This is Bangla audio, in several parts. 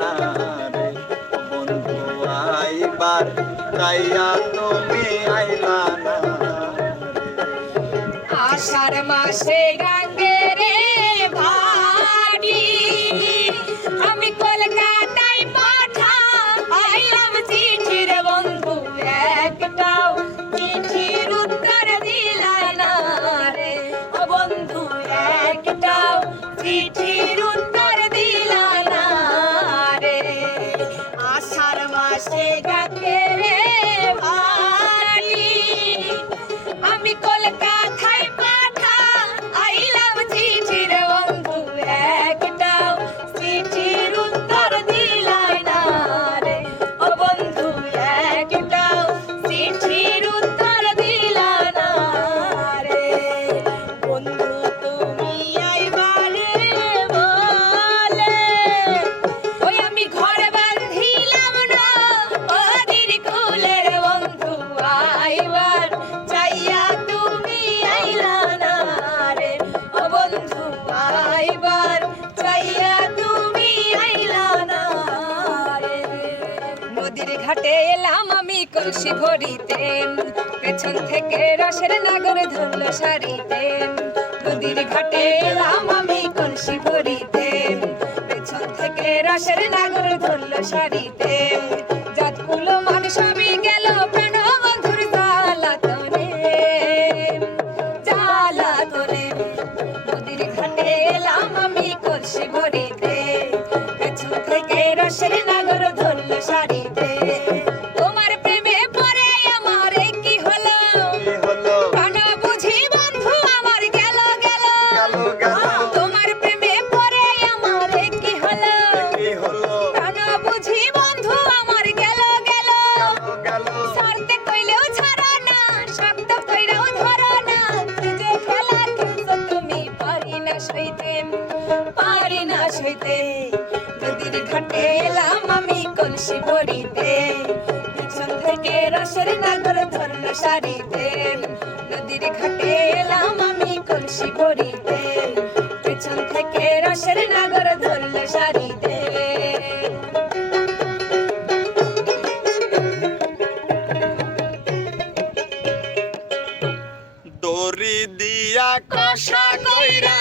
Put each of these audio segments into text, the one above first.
না রে আষাঢ় মাসে গাঙ্গে রে আমি কলকাতায় পাঠা আইলাম চিঠির বন্ধু একটাও। চিঠির উত্তর দিলা বন্ধু একটাও চিঠির আমি কলসি ভরিতে, পেছন থেকে রসের নাগর ধরল সারিতে। নদীর ঘাটে এলাম আমি কলসি ভরিতে, পেছন থেকে রসের নাগর ধরল সারিতে। জাতকুলো মান সবই গেল প্রাণ জ্বালা আমি কলসি ভরিতে পারি না সইতে নদীর ঘাটে এলাম আমি কলসি ভরিতে। পিছন থেকে রসের নাগর ধরল সারিতে। নদীর ঘাটে এলাম আমি কলসি ভরিতে। পিছন থেকে রসের নাগর ধরল সারিতে। দড়ি দিয়া কষা কইরা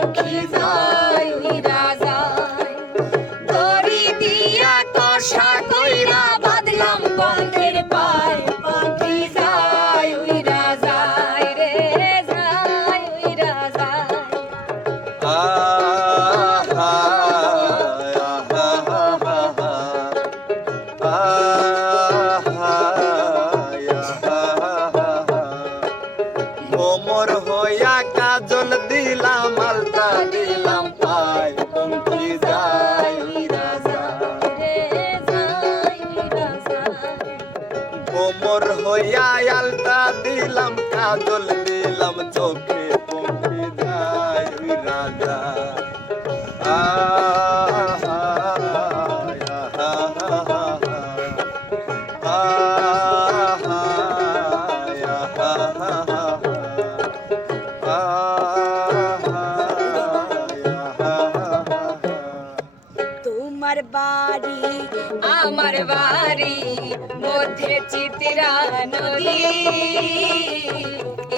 Keep on. দিলাম বাড়ি আমার বাড়ি মধ্যে চিত্রা নদী।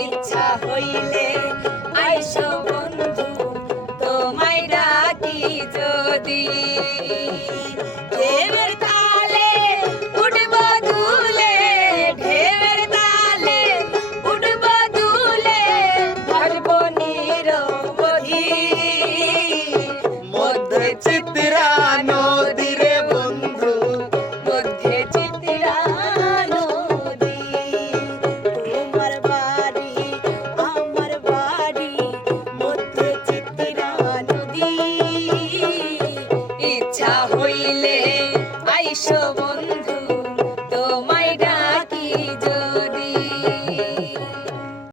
ইচ্ছা হইলে আইসো বন্ধু তোমায় ডাকি যদি। প্রেমের